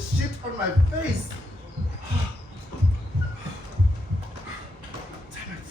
this shit on my face. Damn it.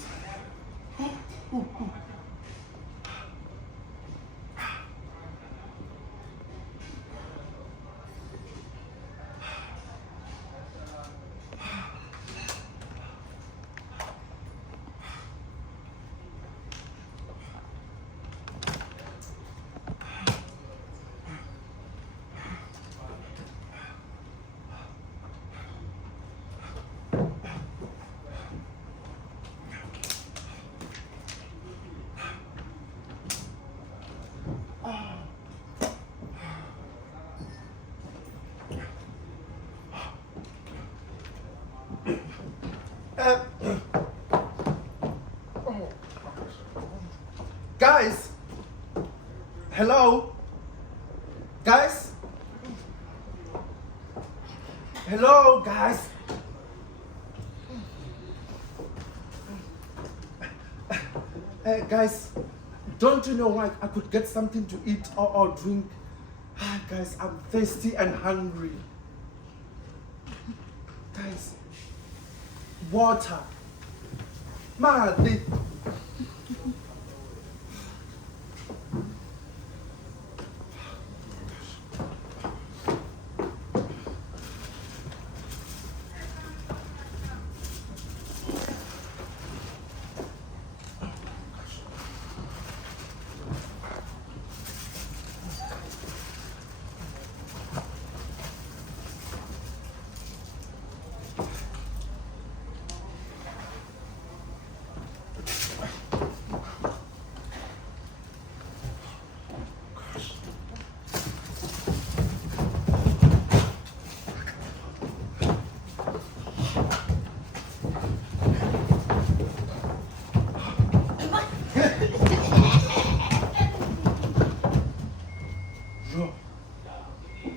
Guys, hello, guys, hello, guys. Guys, don't you know why I could get something to eat or drink? Guys, I'm thirsty and hungry. Guys, water, mate.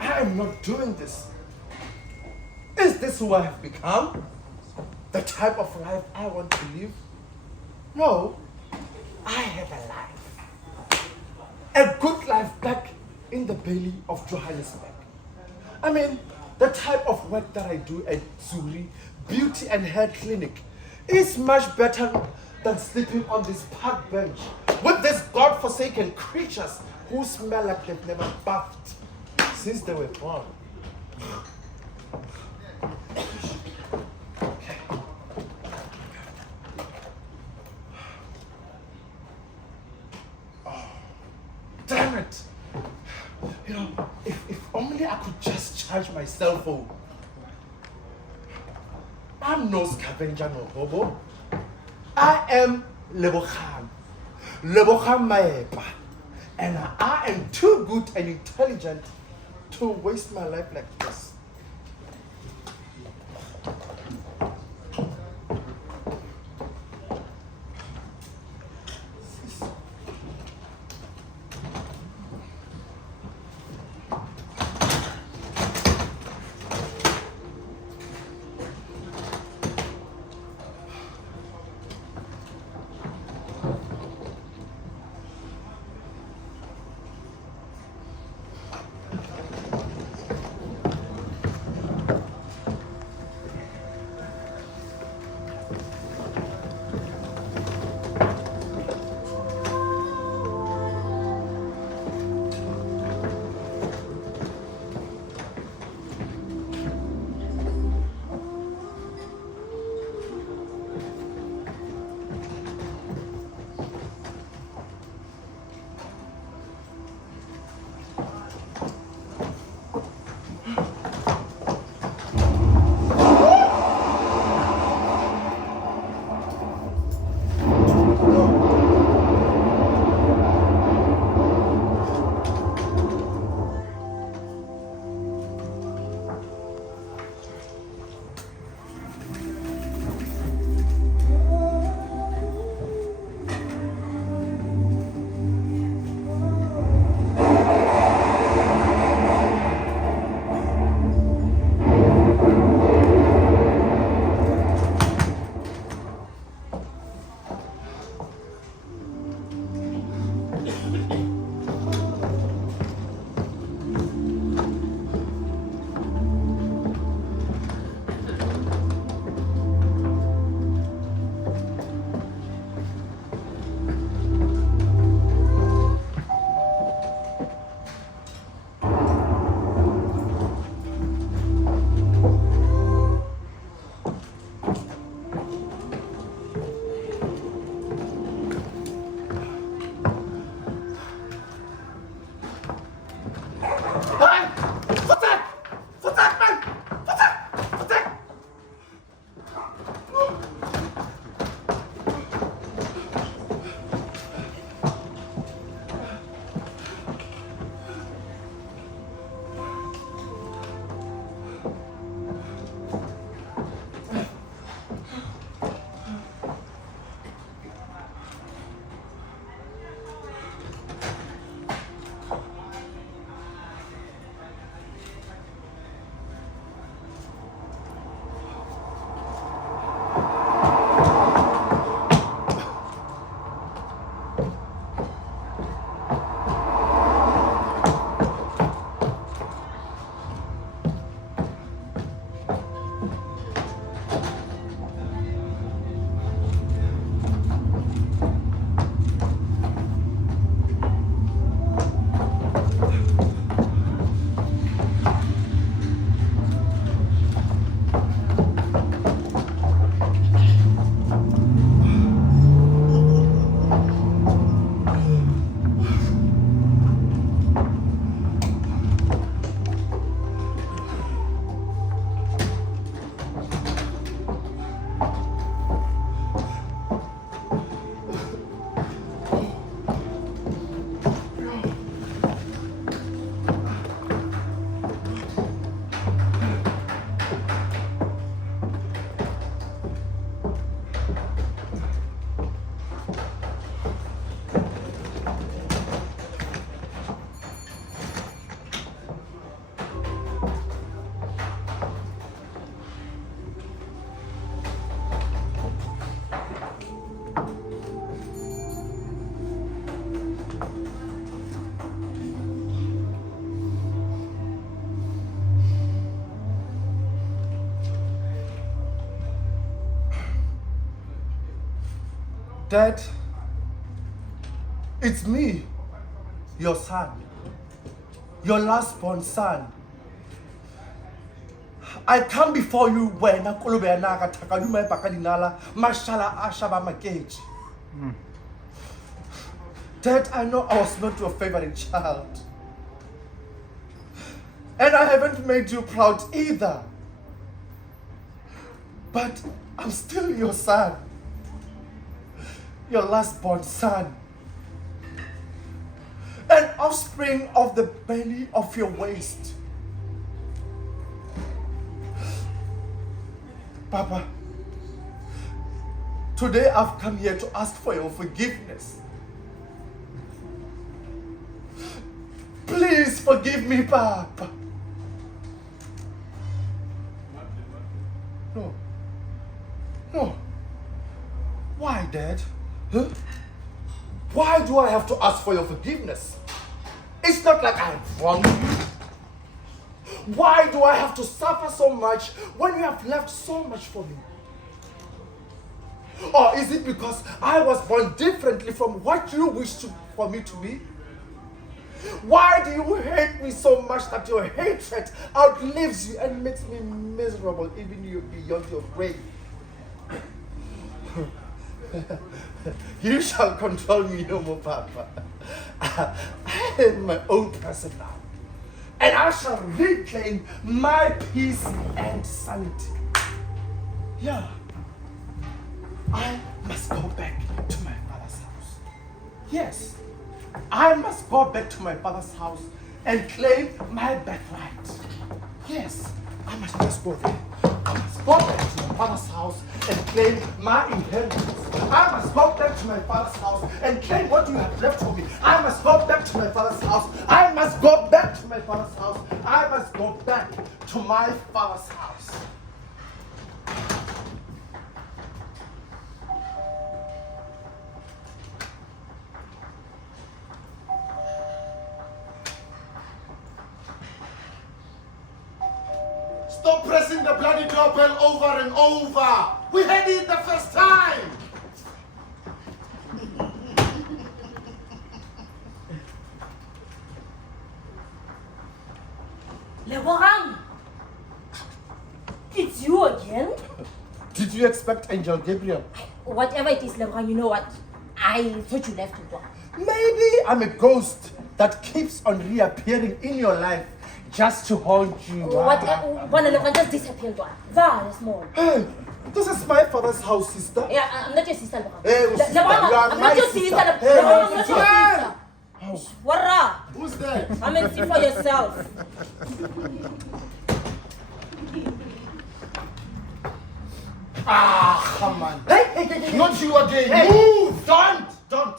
I'm not doing this. Is this who I have become? The type of life I want to live? No, I have a life. A good life back in the belly of Johannesburg. I mean, the type of work that I do at Zuri Beauty and Hair Clinic is much better than sleeping on this park bench with these godforsaken creatures who smell like they've never bathed since they were born. Oh, damn it! You know, if only I could just charge my cell phone. I'm no scavenger, no hobo. I am Lebokham Maepa, and I am too good and intelligent to waste my life like this. Dad, it's me, your son, your last born son. I come before you when I call Dad, I know I was not your favorite child. And I haven't made you proud either. But I'm still your son. Your last born son. An offspring of the belly of your waist. Papa, today I've come here to ask for your forgiveness. Please forgive me, Papa. No. No. Why, Dad? Huh? Why do I have to ask for your forgiveness? It's not like I've wronged you. Why do I have to suffer so much when you have left so much for me? Or is it because I was born differently from what you wish for me to be? Why do you hate me so much that your hatred outlives you and makes me miserable even you beyond your grave? You shall control me no more, Papa. I am my own person now. And I shall reclaim my peace and sanity. Yeah. I must go back to my father's house. Yes. I must go back to my father's house and claim my birthright. Yes. I must just go there. I must go back to my father's house and claim my inheritance. I must go back to my father's house and claim what you have left for me. I must go back to my father's house. I must go back to my father's house. I must go back to my father's house. Stop pressing the bloody doorbell over and over. We had it the first time. Leborang! It's you again? Did you expect Angel Gabriel? Whatever it is, Leborang, you know what? I thought you left with one. Maybe I'm a ghost that keeps on reappearing in your life just to haunt you. One Leborang just disappeared one. Very small. Hey, this is my father's house, sister. Yeah, I'm not your sister, Leborang. Hey, sister, Leborang, you are I'm my not your sister. sister. Hey, Leborang, I'm not your hey. sister. Oh. Warra! Who's that? Come and see for yourself. Ah, come on. Hey. Not you again. Hey. Move! Don't.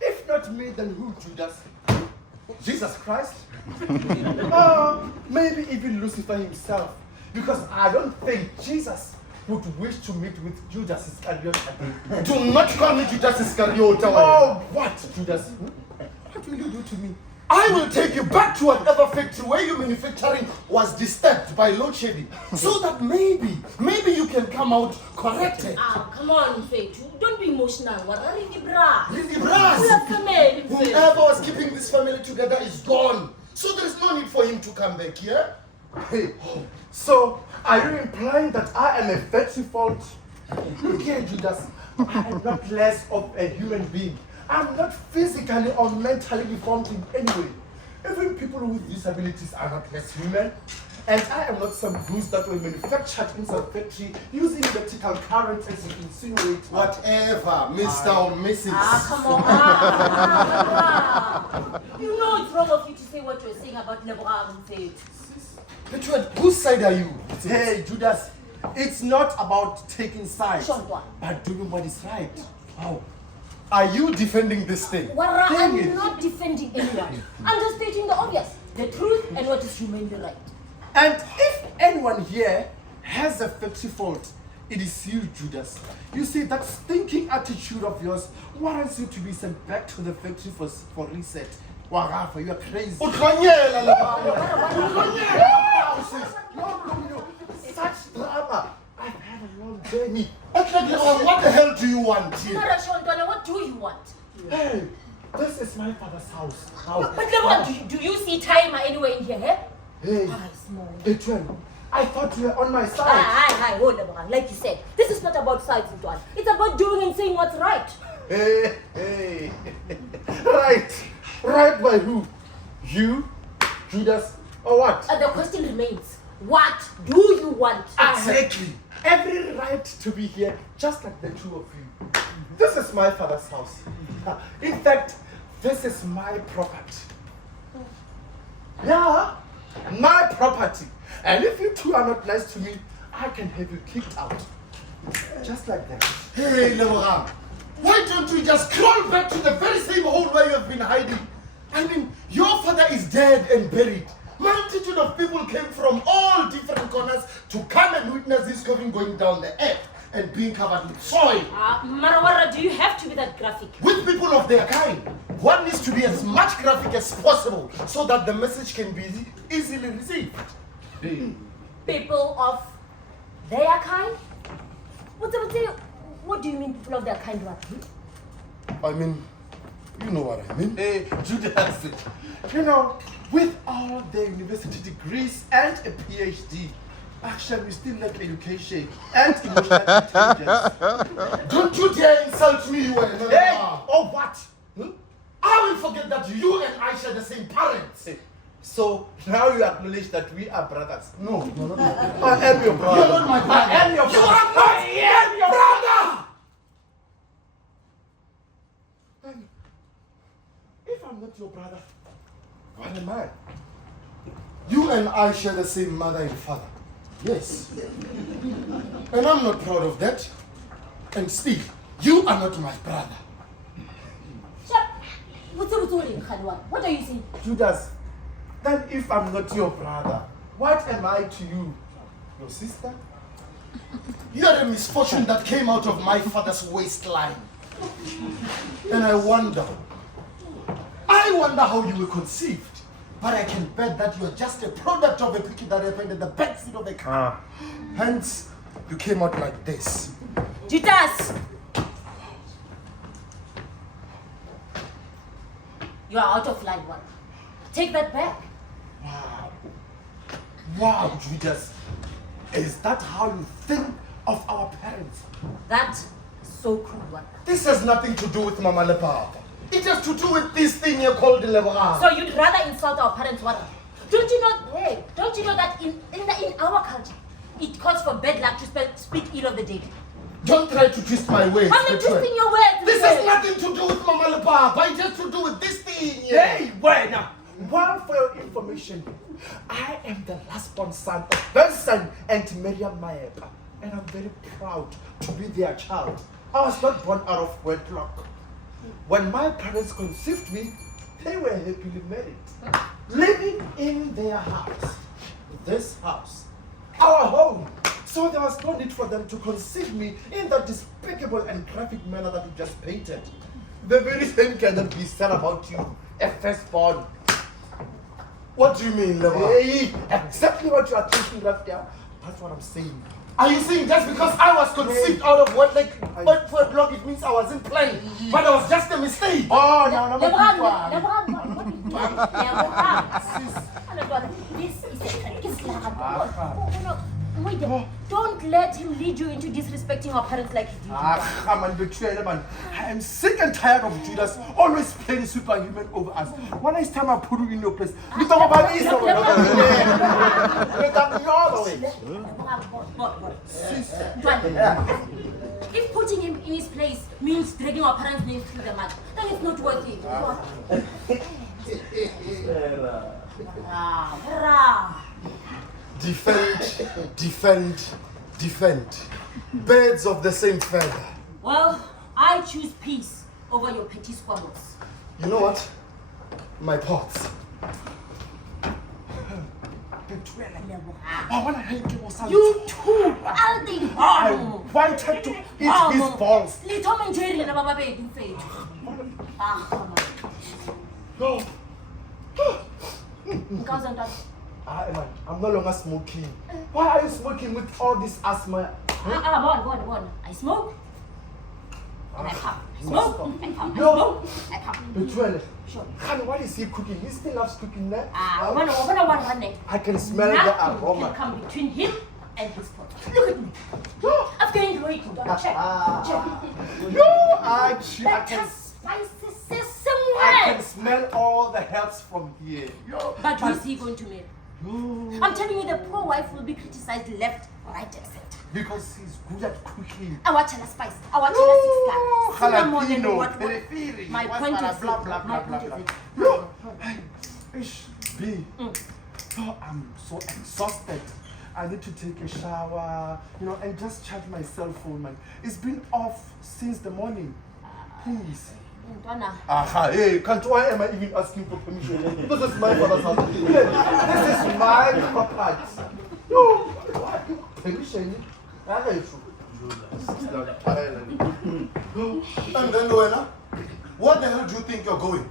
If not me, then who, Judas? Jesus Christ? Maybe even Lucifer himself. Because I don't think Jesus would wish to meet with Judas Iscariot again. Do not call me Judas Iscariot. Oh, what, Judas? What will you do to me? I will take you back to whatever factory where your manufacturing was disturbed by load shedding, so that maybe you can come out corrected. Ah, come on, Faith. Don't be emotional. Warra, really bra. Really, brass. We are family, Faith. Whoever was keeping this family together is gone. So there is no need for him to come back here. Hey, so are you implying that I am a factory fault? Look here, Judas. I am not less of a human being. I'm not physically or mentally deformed in any way. Even people with disabilities are not less human. And I am not some goods that were manufactured in some factory using electrical current as you insinuate. Whatever, Mr. or Mrs. Ah, come on. You know it's wrong of you to say what you're saying about Leborang, Faith. Petruet, whose side are you? Hey, Judas, it's not about taking sides, Sure, what? but doing what is right. Wow. Are you defending this thing? Warra, Dang it. I'm not defending anyone. I'm just stating the obvious. The truth and what is humanly right. And if anyone here has a factory fault, it is you, Judas. You see, that stinking attitude of yours warrants you to be sent back to the factory for reset. Warafa, you are crazy. No. Such drama. I've had a long Jenny. Exactly. What the hell do you want here? Marashondwana, what do you want? Hey, this is my father's house. But Lebogang, do you see timer anywhere in here? Eh? Hey, Ah, small. Etwen, I thought you were on my side. Hi, hold Lebogang. Like you said, this is not about sides, Ntwana. It's about doing and saying what's right. Hey. Right by who? You, Judas, or what? The question remains, what do you want? Exactly. Every right to be here, just like the two of you. This is my father's house. In fact, this is my property. Yeah, my property. And if you two are not nice to me, I can have you kicked out. Just like that. Hey, Lebogang, why don't we just crawl back to the very same hole where you have been hiding? I mean, your father is dead and buried. Multitude of people came from all different corners to come and witness this coffin going down the earth and being covered with soil. Marawara, do you have to be that graphic? With people of their kind, one needs to be as much graphic as possible so that the message can be easily received. People of their kind? What do you mean people of their kind? What? I mean, you know what I mean. Hey, Judas, you know, with all their university degrees and a PhD, actually we still lack education and emotional intelligence. Don't you dare insult me, you and Hey, or what? I will forget that you and I share the same parents. Hey, so now you acknowledge that we are brothers. No, not me. I am your brother. You're not my brother. I am your brother. You are not I am your brother. And if I'm not your brother, what am I? You and I share the same mother and father. Yes. And I'm not proud of that. And still, you are not my brother. Shut. What are you saying? Judas, then if I'm not your brother, what am I to you? Your sister? You are a misfortune that came out of my father's waistline. And I wonder how you were conceived. But I can bet that you are just a product of a picture that happened in the backseat of a car. Hence, you came out like this. Judas! You are out of line, one. Take that back. Wow, Judas. Is that how you think of our parents? That is so cruel, one. This has nothing to do with Mama Lepapa. It has to do with this thing here called the Lebogang. So you'd rather insult our parents, what? Don't you know that in our culture, it calls for bad luck to speak ill of the dead? Don't try to twist my words. I'm not twisting your words. This has nothing to do with Mama Lepapa. It has to do with this thing here. Hey, wait now. One for your information, I am the last born son of Benson and Miriam Maepa, and I'm very proud to be their child. I was not born out of wedlock. When my parents conceived me, they were happily married, living in their house, this house, our home. So there was no need for them to conceive me in that despicable and graphic manner that you just painted. The very same cannot be said about you, a firstborn. What do you mean, Lebogang? Hey, exactly what you are thinking right there. That's what I'm saying. Are you saying just because I was conceived out of wedlock, it means I wasn't playing, but it was just a mistake? Oh, no. This is Wait, don't let him lead you into disrespecting our parents like he did. Come on, betrayal, man. I am sick and tired of Judas always playing superhuman over us. When it's time I put you in your place, you talk about this over If putting him in his place means dragging our parents' names through the mud, then it's not worth it. Defend. Birds of the same feather. Well, I choose peace over your petty squabbles. You know what? My pots. You too! I wanted to eat his balls. No. I'm no longer smoking. Why are you smoking with all this asthma Bon. I smoke. And I pop. I smoke. I pop. I No. smoke. I pop. Betuele. Sure. Honey, what is he cooking? He still loves cooking there. I can smell the aroma. Can come between him and his pot. Look at me. I've gained weight. Check. No, I Better can spices I somewhere. can smell all the herbs from here. Yo, But who is he going to marry? No. I'm telling you, the poor wife will be criticized left, right, and center. Because he's good at cooking. I want a spice. I want a cinnamon and Jalapeno, what? periphery, My what, point blah, is blah, it. blah, My blah, point blah, is blah. it. No. Ish, B. Oh, I'm so exhausted. I need to take a shower, and just charge my cell phone, man. It's been off since the morning. Please. Aha, hey, why am I even asking for permission? This is my father's house. This is my property. No, permission. And then, Luella, what the hell do you think you're going?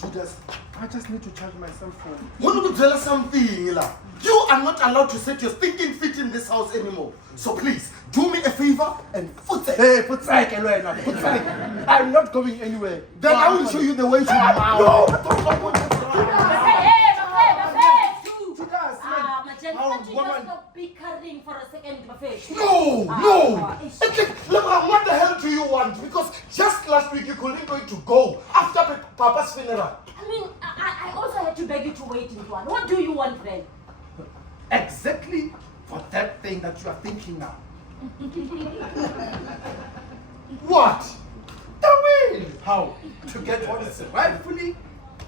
Judas, I just need to charge my cell phone. When we tell us something, Ila, you are not allowed to set your stinking feet in this house anymore. So please, do me a favor and foot it. Hey, put psych away now. Put psych. I'm not going anywhere. Then I will show you the way to No, Can't you just stop bickering for a second, Buffet? No. It's like, Lebra, what the hell do you want? Because just last week you couldn't going to go after Papa's funeral. I mean, I also had to beg you to wait in one. What do you want then? Exactly for that thing that you are thinking now. What? The will. How? To get what is rightfully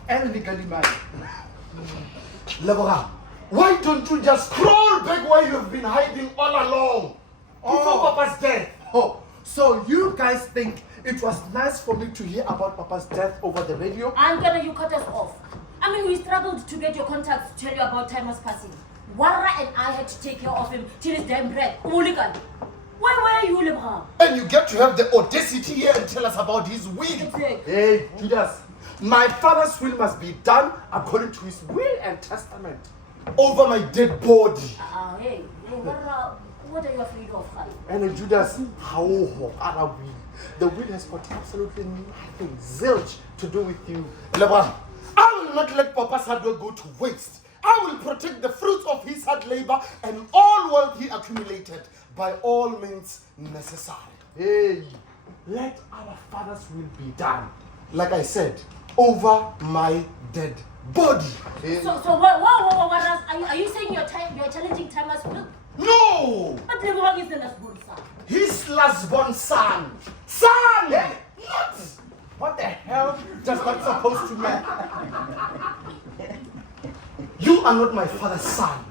and legally mine. Lebra, why don't you just crawl back where you've been hiding all along? Before Papa's death. Oh, so you guys think it was nice for me to hear about Papa's death over the radio? I'm gonna you cut us off. I mean, we struggled to get your contacts to tell you about time was passing. Wara and I had to take care of him till his damn breath. Umulikan. Why were you, Lebra? And you get to have the audacity here and tell us about his will. Hey, Judas, my father's will must be done according to his will and testament. Over my dead body. Hey, Wara, what are you afraid of? And Judas, how are we? The will has got absolutely nothing, zilch, to do with you. Lebra, I will not let Papa's hard work go to waste. I will protect the fruits of his hard labor and all wealth he accumulated by all means necessary. Hey, let our father's will be done. Like I said, over my dead body. Hey. So what are you saying you're challenging time as well? No! But Lebra is the last born son. His last born son. Son! Hey. Not! What the hell does that supposed to mean? You are not my father's son.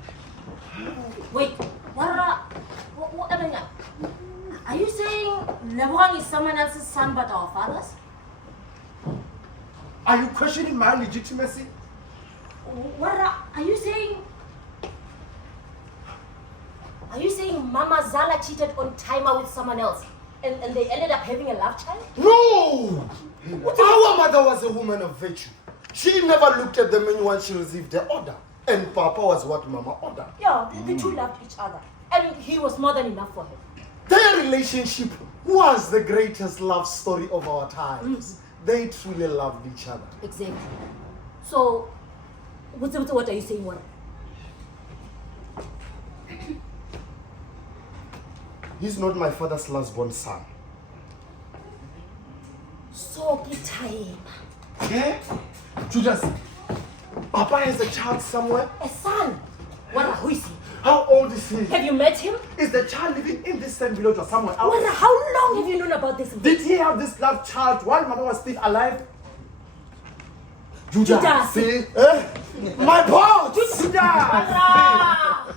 Wait, Wara, are you saying Lebron is someone else's son but our father's? Are you questioning my legitimacy? Wara, are you saying Mama Zala cheated on Timer with someone else and they ended up having a love child? No! Our mother was a woman of virtue. She never looked at the menu when she received the order. And Papa was what Mama ordered. Yeah, the two loved each other. And he was more than enough for him. Their relationship was the greatest love story of our times. They truly loved each other. Exactly. So, what are you saying, Wara? He's not my father's last born son. So be time. Yeah? Judas, Papa has a child somewhere. A son. Wara, who is he? How old is he? Have you met him? Is the child living in this same village or somewhere else? Wara, how long have you known about this? Did he have this love child while Mama was still alive? Judas, see? My boss! Judas! Wara!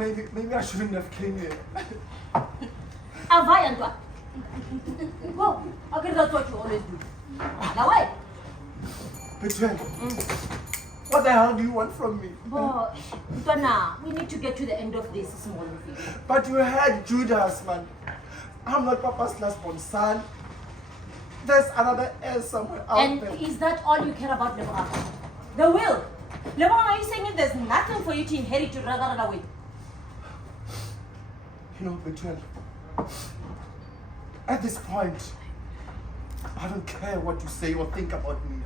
maybe I shouldn't have came here. Avaya ntwana. Whoa, okay, that's what you always do. Now wait. Between. What the hell do you want from me? But ntwana, we need to get to the end of this small thing. But you had Judas, man. I'm not Papa's last born son. There's another heir somewhere out And there. is that all you care about, Lebron? The will. Lebron, are you saying that there's nothing for you to inherit to rather run away? You know, Between. At this point, I don't care what you say or think about me.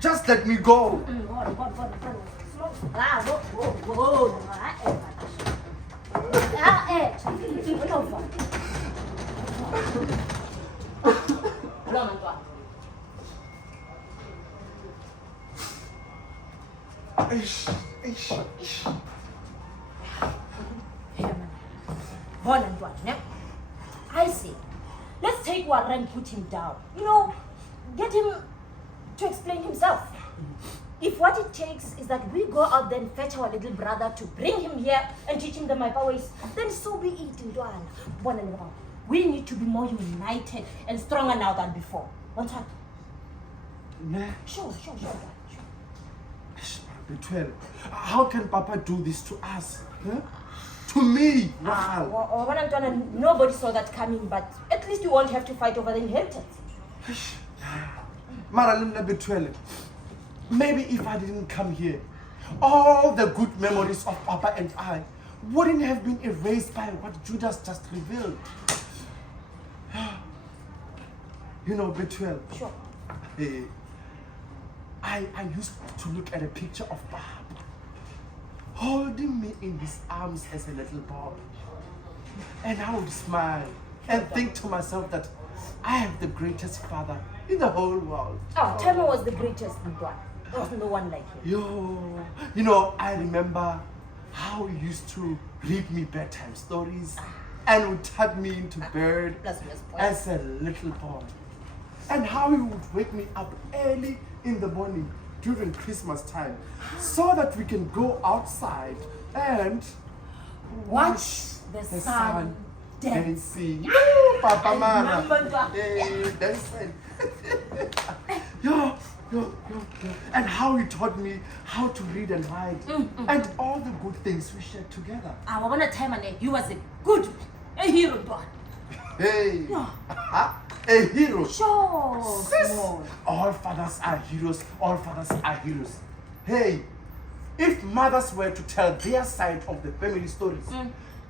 Just let me go. Slow. Whoa. I see. Let's take Warren and put him down. You know, get him to explain himself. If what it takes is that we go out there and fetch our little brother to bring him here and teach him the Maipa ways, then so be it, Ndwana. We need to be more united and stronger now than before. One time. Nah. Sure. Between. How can Papa do this to us? Huh? To me, wow. Nobody saw that coming, but at least you won't have to fight over the inheritance. Maralimna Between. Maybe if I didn't come here, all the good memories of Papa and I wouldn't have been erased by what Judas just revealed. You know, Between. Sure. I used to look at a picture of Papa holding me in his arms as a little boy. And I would smile and think to myself that I am the greatest father in the whole world. Oh, Tama was the greatest one. There was no one like him. You know, I remember how he used to read me bedtime stories and would tuck me into bed as a little boy. And how he would wake me up early in the morning during Christmas time so that we can go outside and watch the sun dancing. Woo, Papa Mara. Dancing. And how he taught me how to read and write and all the good things we shared together. I want to tell you, you was a hero, boy. Hey. A hero. Sure. All fathers are heroes. All fathers are heroes. Hey, if mothers were to tell their side of the family stories,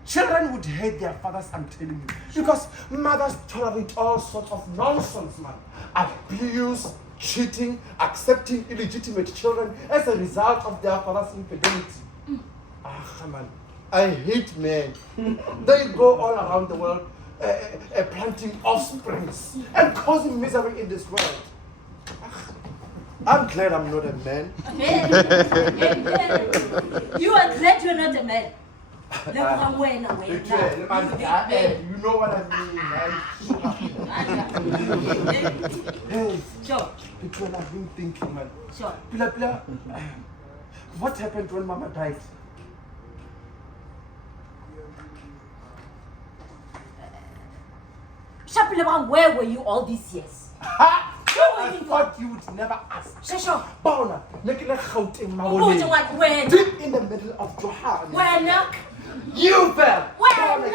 children would hate their fathers, I'm telling you. Because mothers tolerate all sorts of nonsense, man. Abuse, cheating, accepting illegitimate children as a result of their father's infidelity. Man, I hate men. They go all around the world planting offsprings and causing misery in this world. I'm glad I'm not a man. You are glad you're not a man. You know what I mean, Hey, sure. Because I've been thinking, man. Sure. What happened when Mama died? Where were you all these years? I thought you would never ask. Sure. Bauna, make it When? Deep in the middle of Johann. When? You fell. When?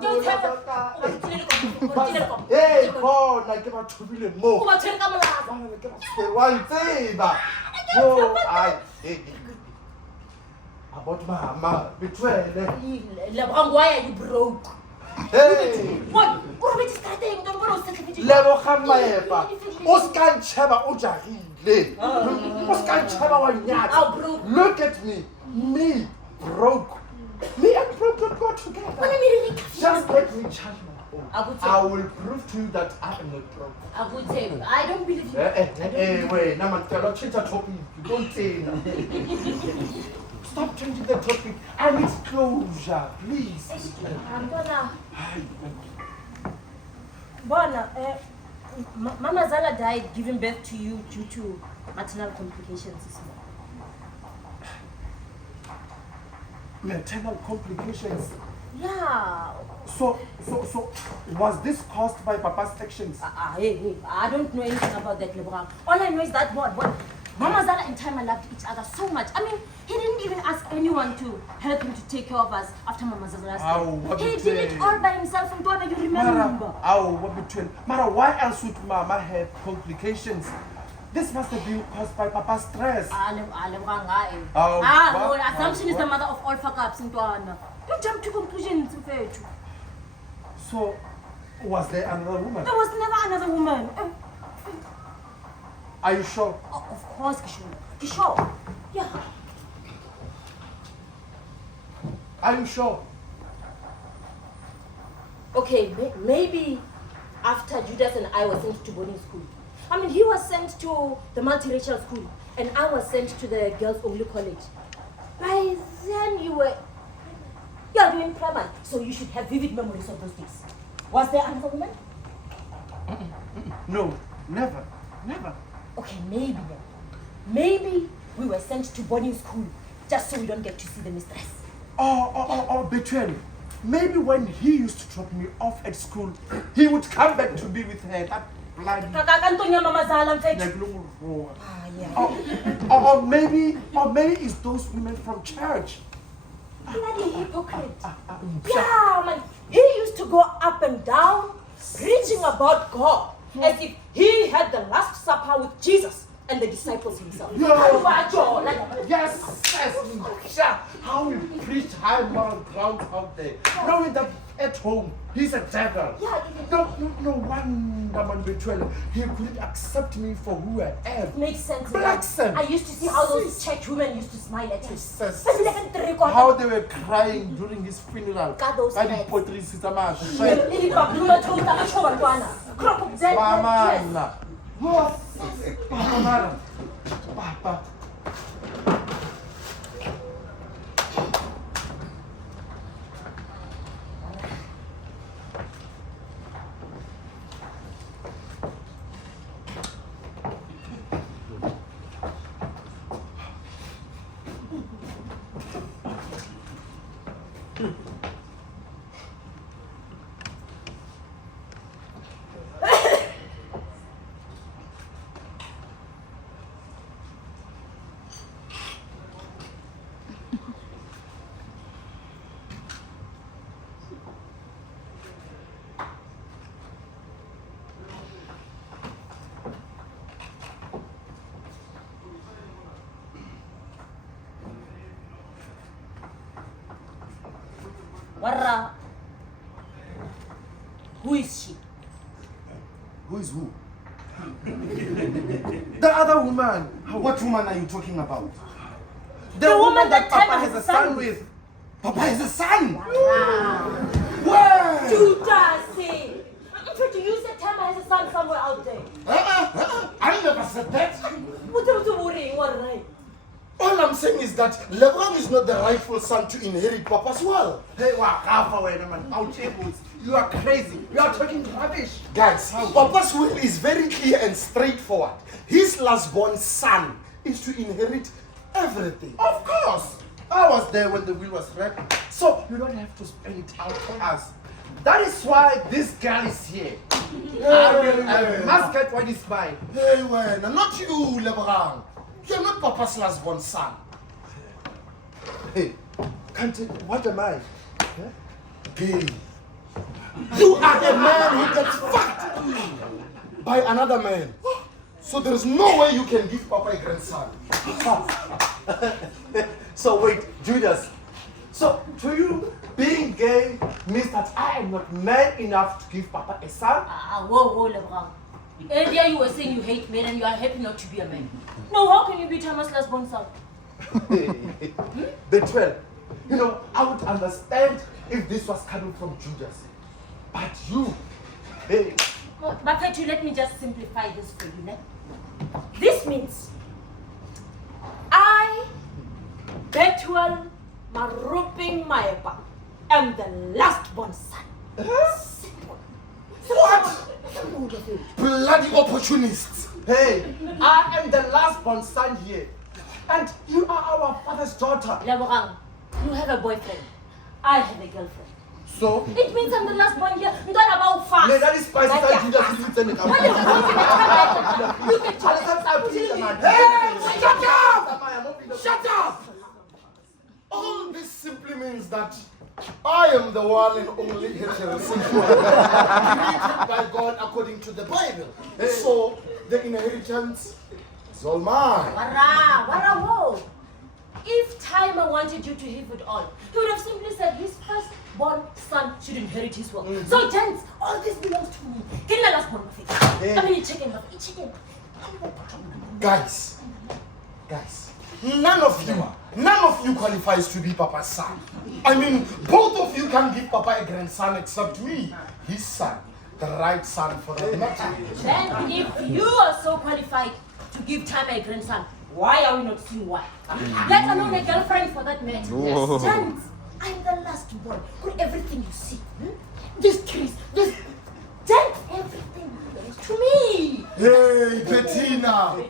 Don't hey, Paul, I give out 2 million more. One thing, oh, I hate it. About Mama, betrayed. Why are you broke? Hey! What? What is that thing? Don't go to Level Hamaeva. Oscar Chaba Ojahile. Oscar Chaba Wanyat. Look at me. Me broke. Me and broke don't go together. Just let me charge my own. I will prove to you that I am not broke. I would say, I don't believe you. Hey, wait, now I'm telling you, topic. Don't say that. Stop changing the topic. I need closure, please. Mama Zala died giving birth to you due to maternal complications. maternal complications. Yeah. So, was this caused by Papa's actions? Hey, I don't know anything about that, Lebron. All I know is that what Mama Zara and Taima loved each other so much. I mean, he didn't even ask anyone to help him to take care of us after Mama Zara's death. He did it all by himself, and what do you remember? Mara, why else would Mama have complications? This must have been caused by Papa's stress. Assumption is the mother of all fuck-ups, Ntuana. Don't jump to conclusions, Mfethu. So, was there another woman? There was never another woman. Are you sure? Oh, of course, Kishore. Sure. Yeah. Are you sure? Okay, maybe after Judas and I were sent to boarding school. I mean, he was sent to the multiracial school, and I was sent to the girls-only college. By then, you are doing primary, so you should have vivid memories of those days. Was there another woman? No, never. Okay, maybe then. Maybe we were sent to boarding school just so we don't get to see the mistress. Or between. Maybe when he used to drop me off at school, he would come back to be with her. That bloody. Yeah. Or maybe it's those women from church. Bloody hypocrite. Yeah, man. He used to go up and down preaching about God as if he had the Last Supper with Jesus and the disciples himself. Yes. How we preach high moral ground out there, knowing that at home he's a devil. Yeah, No wonder, man, betrayal. He couldn't accept me for who I am. Makes sense. Black sense. I used to see how those church women used to smile at him. How they were crying during his funeral. God, those heads. Papa. Warra. Who is she? Who is who? The other woman. What woman are you talking about? The woman that Papa has a son with. Papa has a son? Where? Judas! Pretty, you said Tama has a son somewhere out there. I never said that. What are you worrying? What right? All I'm saying is that Lebron is not the rightful son to inherit Papa's wealth. Hey, wow, man. You are crazy. You are talking rubbish. Guys, Papa's will is very clear and straightforward. His last-born son is to inherit everything. Of course. I was there when the will was read. So you don't have to spell it out for us. That is why this girl is here. I must get what is mine. Hey, well, not you, Lebron. You're not Papa's last-born son. Hey, what am I? Gay. You are a man who gets fucked by another man. So there's no way you can give Papa a grandson. So wait, Judas. So to you, being gay means that I am not man enough to give Papa a son? Whoa, Lebron. Earlier you were saying you hate men and you are happy not to be a man. No, how can you be Thomas' last-born son? Betrayal. You know, I would understand if this was coming from Judas. But you, hey. But Petru, let me just simplify this for you. Ne? This means I, Betuel Maruping Maepa, am the last-born son. Simple. What? Bloody opportunists. Hey, I am the last-born son here. And you are our father's daughter. Leborang, You have a boyfriend. I have a girlfriend. So? It means I'm the last one here. You don't about fast. Nee, that is spicy. That is just little thing. What is the You can tell us Hey, shut up! Shut up! All this simply means that I am the one and only heterosexual created by God according to the Bible. So the inheritance is all mine. Wara, whoa. If Timer wanted you to have it all, he would have simply said his firstborn son should inherit his wealth. So, gents, all this belongs to me. Get the last one of it. I mean, chicken. Guys, none of you qualifies to be Papa's son. I mean, both of you can give Papa a grandson except me, his son, the right son for the matter. Then, if you are so qualified to give Timer a grandson, why are we not seeing why? Let alone a girlfriend for that matter. Yes, gents, I'm the last born. Put everything you see. These trees, this gents, everything belongs to me. Hey, Bettina!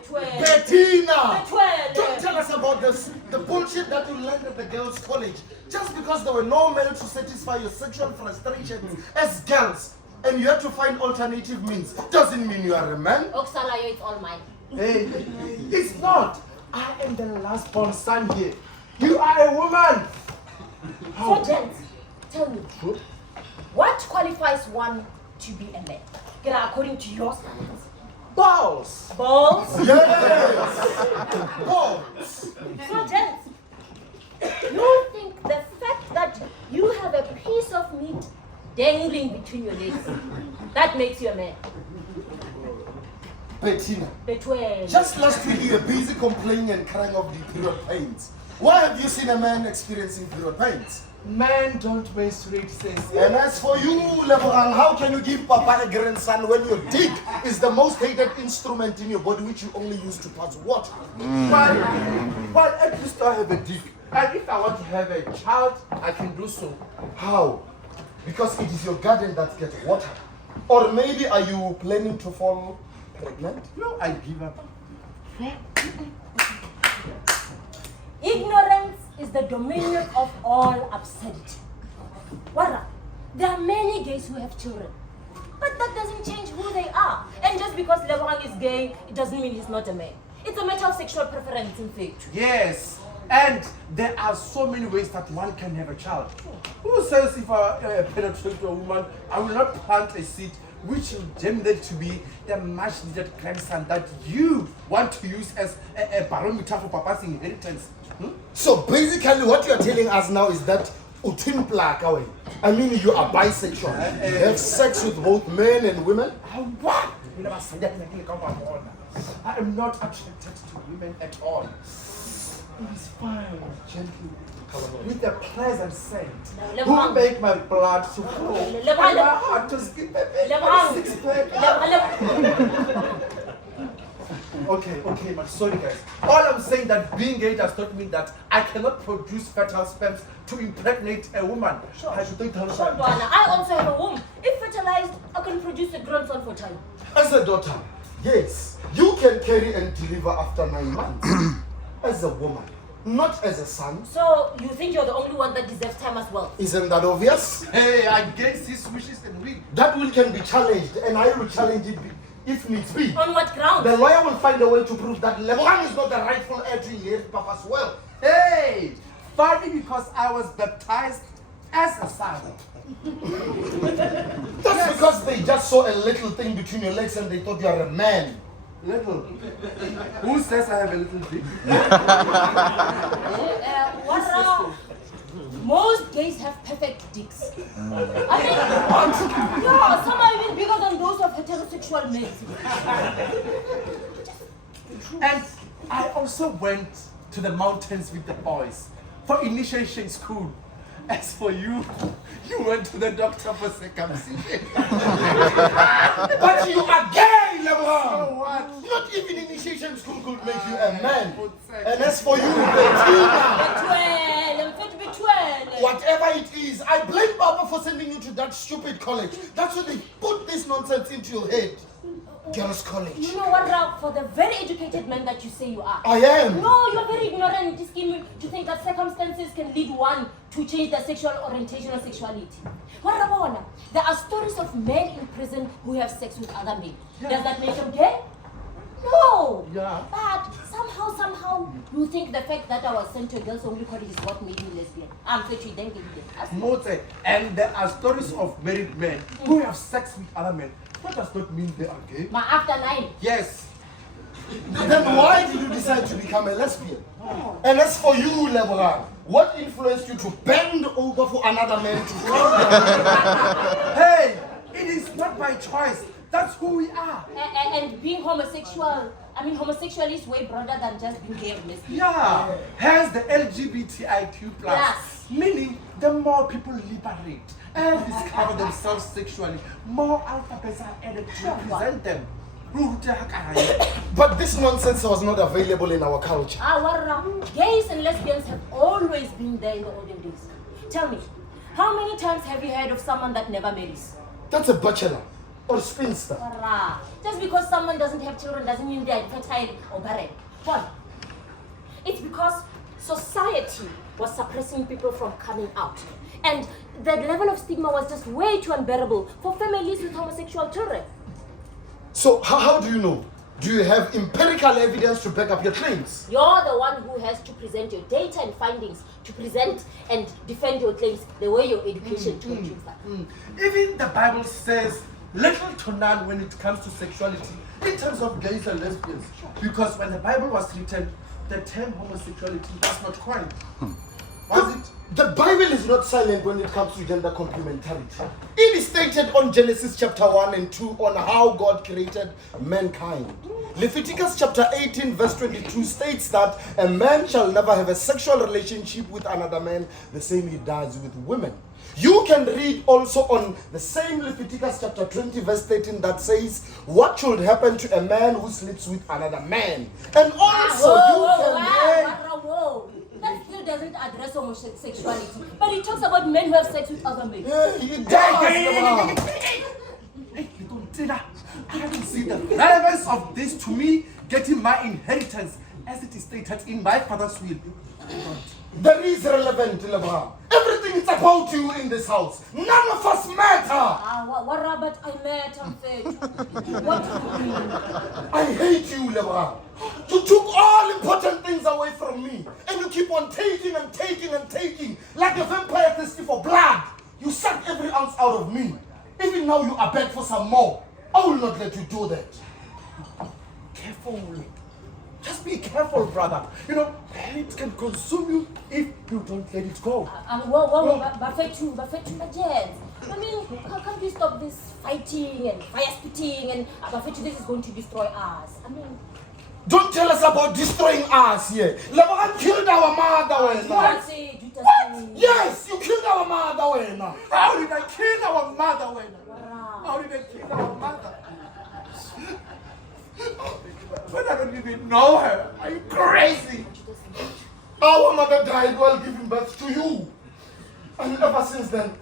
Don't tell us about the bullshit that you learned at the girls' college. Just because there were no men to satisfy your sexual frustrations as girls, and you had to find alternative means, doesn't mean you are a man. Oksalayo, it's all mine. Hey, it's not. I am the last born son here. You are a woman. So, gents, tell me, what qualifies one to be a man? According to your standards. Balls. Balls? Yes! Balls! So, gents, you think the fact that you have a piece of meat dangling between your legs, that makes you a man? Bettina, Between. just last week you were busy complaining and crying of the period pains. Why have you seen a man experiencing period pains? Men don't menstruate, sis. And as for you, Leborang, how can you give Papa a grandson when your dick is the most hated instrument in your body which you only use to pass water? But at least I have a dick. And if I want to have a child, I can do so. How? Because it is your garden that gets water. Or maybe are you planning to fall pregnant? No, I give up. Ignorance is the dominion of all absurdity. Wara, there are many gays who have children, but that doesn't change who they are. And just because Leborang is gay, it doesn't mean he's not a man. It's a matter of sexual preference, in fact. Yes, and there are so many ways that one can have a child. Who says if I penetrate a woman, I will not plant a seed which will germinate to be the much needed grandson that you want to use as a barometer for Papa's inheritance? So basically what you are telling us now is that Utin Plak away. I mean you are bisexual. You have sex with both men and women? What? You never said that. I am not attracted to women at all. It is fine, gently, with a pleasant scent, who make my blood to flow, and my heart to skip a six-pack. Okay, but sorry guys. All I'm saying that being gay does not mean that I cannot produce fertile sperms to impregnate a woman. Sure, Dwana, I also have a womb. If fertilized, I can produce a grandson for time. As a daughter, yes, you can carry and deliver after 9 months. As a woman, not as a son. So, you think you're the only one that deserves time as well? Isn't that obvious? Hey, against his wishes and will. That will can be challenged, and I will challenge it if needs be. On what grounds? The lawyer will find a way to prove that Leborang is not the rightful heir to inherit Papa's wealth. Hey, funny because I was baptized as a son. That's because they just saw a little thing between your legs and they thought you are a man. Little. Who says I have a little dick? Most gays have perfect dicks. I mean, no, some are even bigger than those of heterosexual men. And I also went to the mountains with the boys for initiation school. As for you, you went to the doctor for circumcision. But you are gay, Leborang! So what? Not even initiation school could make you a man. And as for you, Bettina, whatever it is, I blame Papa for sending you to that stupid college. That's why they put this nonsense into your head. girls' college. You know what, Ralph? For the very educated man that you say you are. I am. No, you're very ignorant. This scheme to think that circumstances can lead one to change their sexual orientation or sexuality. What, there are stories of men in prison who have sex with other men. Yeah. Does that make them gay? No. Yeah. But somehow, you think the fact that I was sent to a girls' only college is what made me lesbian. I'm actually then Mote, and there are stories of married men who have sex with other men. That does not mean they are gay. My after 9. Yes. Then why did you decide to become a lesbian? And as for you, Lebron, what influenced you to bend over for another man to Hey, it is not by choice. That's who we are. And being homosexual, homosexual is way broader than just being gay or lesbian. Yeah. Hence the LGBTIQ+. Yes. Meaning, the more people liberate and discover themselves sexually, more alphabets are added to represent them. But this nonsense was not available in our culture. Gays and lesbians have always been there in the olden days. Tell me, how many times have you heard of someone that never marries? That's a bachelor or spinster. Just because someone doesn't have children doesn't mean they're infertile or barren. Why? It's because society was suppressing people from coming out. And the level of stigma was just way too unbearable for families with homosexual children. So how do you know? Do you have empirical evidence to back up your claims? You're the one who has to present your data and findings, to present and defend your claims the way your education taught you. Even the Bible says little to none when it comes to sexuality in terms of gays and lesbians. Because when the Bible was written, the term homosexuality was not coined. Was it? The Bible is not silent when it comes to gender complementarity. It is stated on Genesis chapter 1 and 2 on how God created mankind. Leviticus chapter 18 verse 22 states that a man shall never have a sexual relationship with another man the same he does with women. You can read also on the same Leviticus chapter 20 verse 13 that says what should happen to a man who sleeps with another man. And also That still doesn't address homosexuality, but it talks about men who have sex with other men. It does. I don't see the relevance of this to me getting my inheritance as it is stated in my father's will. There is relevant, Lebron. Everything is about you in this house. None of us matter. But I matter, What do you mean? I hate you, Lebron. You took all important things away from me. And you keep on taking and taking and taking. Like a vampire thirsty for blood. You suck every ounce out of me. Even now you are begging for some more. I will not let you do that. Careful. Just be careful, brother. You know, it can consume you if you don't let it go. Can't we stop this fighting and fire spitting and this is going to destroy us? Don't tell us about destroying us here. Lebron killed our mother. What? Yes, you killed our mother. How did I kill our mother? How did I kill our mother? But I don't even know her. Are you crazy? Our mother died while giving birth to you. And ever since then,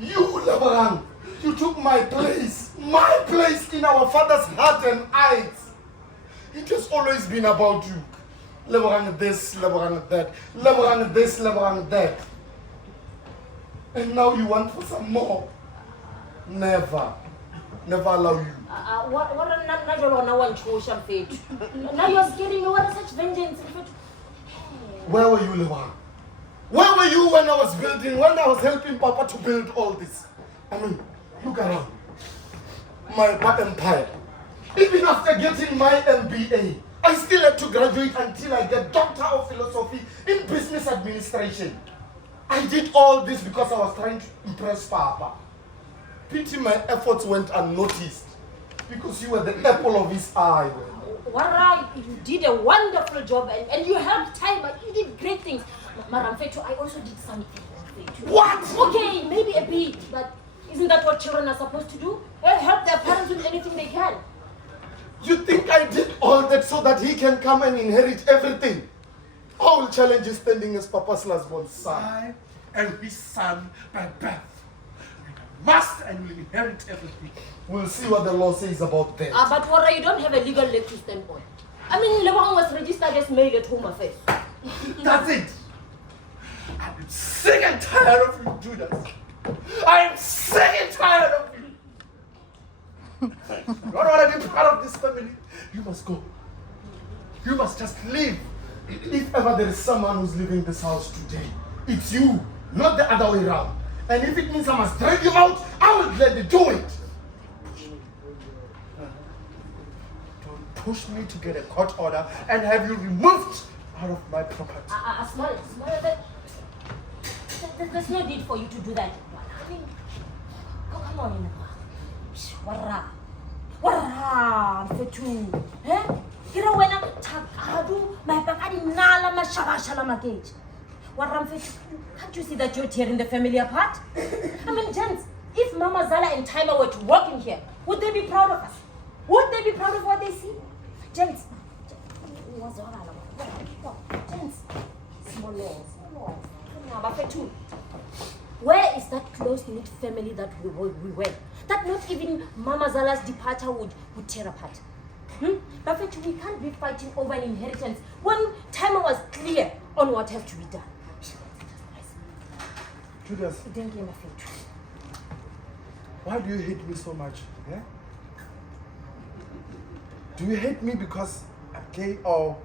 you, Lebron, you took my place in our father's heart and eyes. It has always been about you. Lebron this, Lebron that. Lebron this, Lebron that. And now you want for some more. Never allow you. Now you're scaring me. What is such vengeance? Where were you, Lebron? Where were you when I was helping Papa to build all this? Look around. My empire. Even after getting my MBA, I still had to graduate until I get Doctor of Philosophy in Business Administration. I did all this because I was trying to impress Papa. Pity my efforts went unnoticed because you were the apple of his eye. You did a wonderful job and you helped time, but you did great things. Maramfeto, I also did something. What? Okay, maybe a bit, but isn't that what children are supposed to do? Help their parents with anything they can. You think I did all that so that he can come and inherit everything? I will challenge you standing as Papa's last born son. I am his son by birth. must and will inherit everything. We'll see what the law says about that. But Warra, you don't have a legal leg to stand on. I mean, Lewang was registered as married at Home Affairs. That's it. I'm sick and tired of you, Judas. I am sick and tired of you. You don't want to be part of this family. You must go. You must just leave. If ever there is someone who's leaving this house today, it's you, not the other way around. And if it means I must drag you out, I will gladly do it. Don't push me to get a court order and have you removed out of my property. Small, there's no need for you to do that. I mean, come on. Warra, Fetu. Eh? Kira wena takadu, my pakadi nala mashabashala magage. Warra, Fetu. Can't you see that you're tearing the family apart? I mean, gents, if Mama Zala and Timer were to walk in here, would they be proud of us? Would they be proud of what they see? Gents, small laws. But Fetu, where is that close-knit family that we were? That not even Mama Zala's departure would tear apart. But Fetu, we can't be fighting over an inheritance when Timer was clear on what has to be done. Judas, why do you hate me so much? Yeah? Do you hate me because I'm gay, or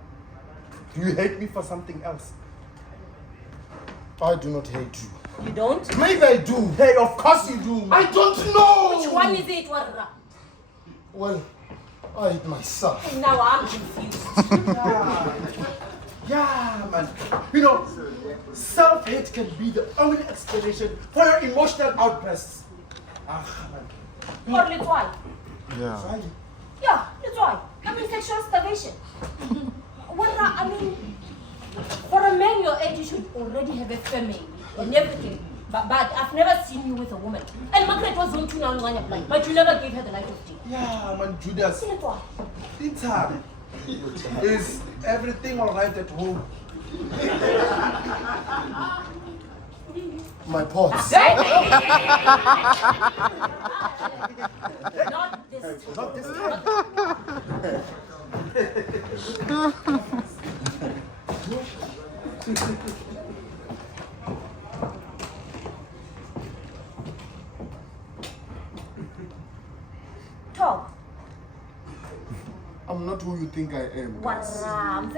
do you hate me for something else? I do not hate you. You don't? Maybe I do. Hey, of course you do. I don't know. Which one is it, Warra? Well, I hate myself. Now I'm confused. Yeah, man. You know, self-hate can be the only explanation for your emotional outbursts. Man. Or that's why? Yeah. Sorry. Yeah, that's why. I mean, sexual starvation. Warra, I mean, for a man your age, you should already have a family and everything. But I've never seen you with a woman. And Margaret was on 2 now, but you never gave her the light of day. Yeah, man, Judas. See that why? Teatro. Is everything alright at home? My pots. Not this time. Not this time. Talk. I'm not who you think I am. Warra,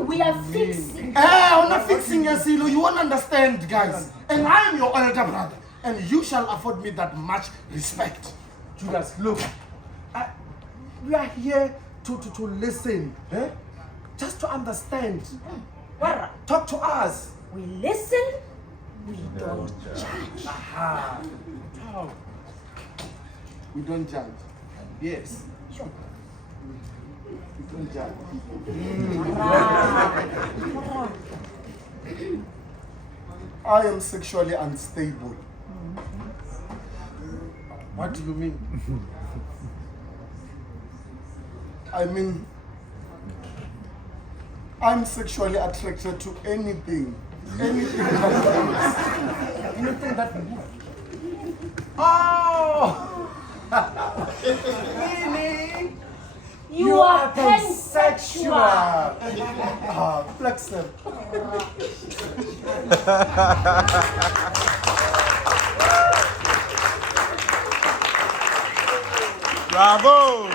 we are fixing. I'm not fixing your silo. You won't understand, guys. And I am your elder brother. And you shall afford me that much respect. Judas, look. We are here to listen. Eh? Just to understand. Warra, Talk to us. we listen, we don't judge. Aha. Oh. We don't judge. Yes. Sure. We don't judge. Warra. I am sexually unstable. What do you mean? I mean, I'm sexually attracted to anything. Anything that Anything that moves. Oh! Meaning You are pansexual. pansexual. Flexible. Bravo!